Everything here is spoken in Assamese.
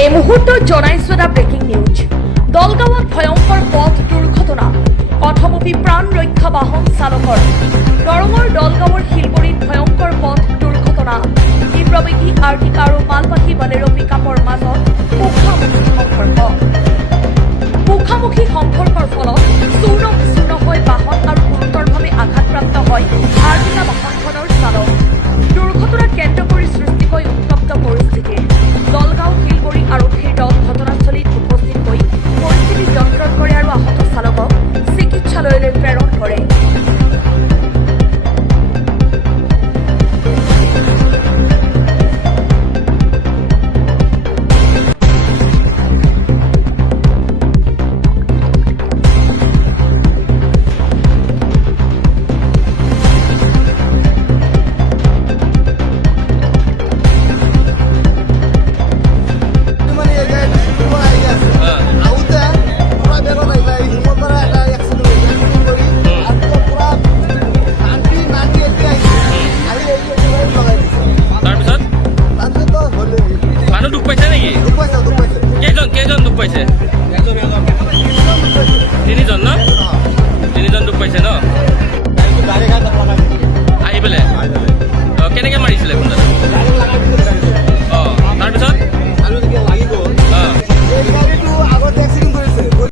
এই মুহূৰ্তত জনাইছো এটা ব্ৰেকিং নিউজ। দলগাঁৱত ভয়ংকৰ পথ দুৰ্ঘটনা, কথমপি প্ৰাণ ৰক্ষা বাহন চালকৰ। দৰঙৰ দলগাঁৱৰ শিলবৰীত ভয়ংকৰ পথ দুৰ্ঘটনা, তীব্ৰবেগী আৰ্টিকা আৰু মালবাহী বলেৰো পিকআপৰ মাজত মুখামুখি সংঘৰ্ষৰ ফলত চূৰ্ণ বিচূৰ্ণ হৈ বাহন আৰু গুৰুতৰভাৱে আঘাতপ্ৰাপ্ত হয় আৰ্টিকা বাহনখনৰ চালক। দুৰ্ঘটনাক কেন্দ্ৰ কৰি সৃষ্টি হয় উত্তপ্ত পৰিস্থিতি। দলগাঁও শিলবৰী আৰক্ষীৰ দল ঘটনাস্থলীত উপস্থিত হৈ পৰিস্থিতি নিয়ন্ত্ৰণ কৰে আৰু আহত চালকক চিকিৎসালয়লৈ প্ৰেৰণ কৰে। কেইজন দুখ পাইছে?